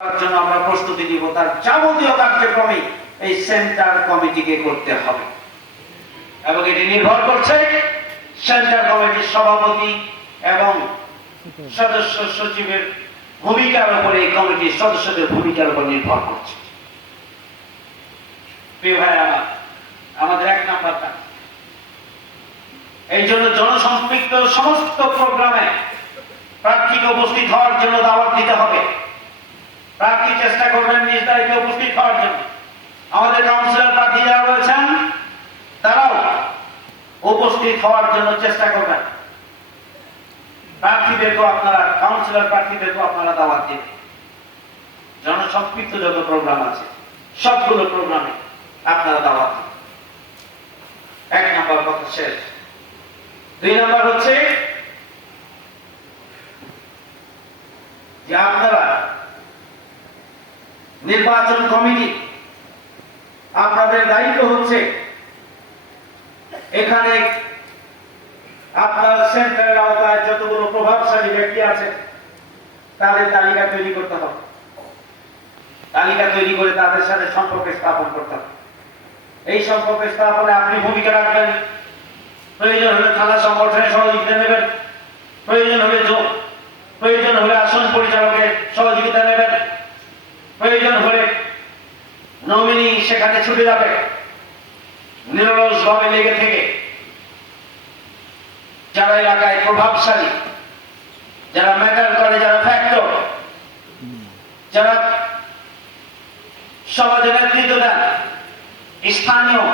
তার জন্য আমরা প্রস্তুতি নিব, তার যাবতীয় কার্যক্রমে এই সেন্টার কমিটিকে করতে হবে এবং এটি নির্ভর করছে সেন্টার কমিটির সভাপতি এবং সদস্য সচিবের ভূমিকার উপরে, এই কমিটির সদস্যদের ভূমিকার উপর নির্ভর করছে। প্রিয় ভাইরা, আমাদের এক নাম্বার কাজ, এই জন্য জনসম্পৃক্ত সমস্ত প্রোগ্রামে প্রার্থীকে উপস্থিত হওয়ার জন্য দাওয়াত দিতে হবে। প্রার্থী চেষ্টা করবেন নিজ দায়িত্বে উপস্থিত হওয়ার জন্য। আমাদের কাউন্সিলর প্রার্থী যারা রয়েছেন তারাও উপস্থিত হওয়ার জন্য চেষ্টা করবেন। প্রার্থীদেরকেও আপনারা, কাউন্সিলর প্রার্থীদেরকেও আপনারা দাওয়াত দেবেন। জনসম্পৃক্ত যত প্রোগ্রাম আছে সবগুলো প্রোগ্রামে আপনারা দাওয়াত দেবেন। এক নাম্বার কথা শেষ। দুই নাম্বার হচ্ছে যে আপনারা নির্বাচন কমিটি, আপনাদের দায়িত্ব হচ্ছে এখানে আপনার সেন্টারের আওতায় যতগুলো প্রভাবশালী ব্যক্তি আছে তাদের তালিকা তৈরি করতে হবে। তালিকা তৈরি করে তাদের সাথে সম্পর্ক স্থাপন করতে হবে। এই সম্পর্ক স্থাপনে আপনি ভূমিকা রাখবেন। প্রয়োজন হলে থানা সংগঠনের সহযোগিতা নেবেন, প্রয়োজন হলে আসন পরিচালকের সহযোগিতা নেবেন, প্রয়োজন হলে নমিনি সেখানে ছুটে যাবে। নিরলসভাবে লেগে থেকে যারা এলাকায় প্রভাবশালী, যারা ম্যাটার করে, যারা ফ্যাক্টর, যারা সমাজের নেতৃত্ব দেন, স্থানীয়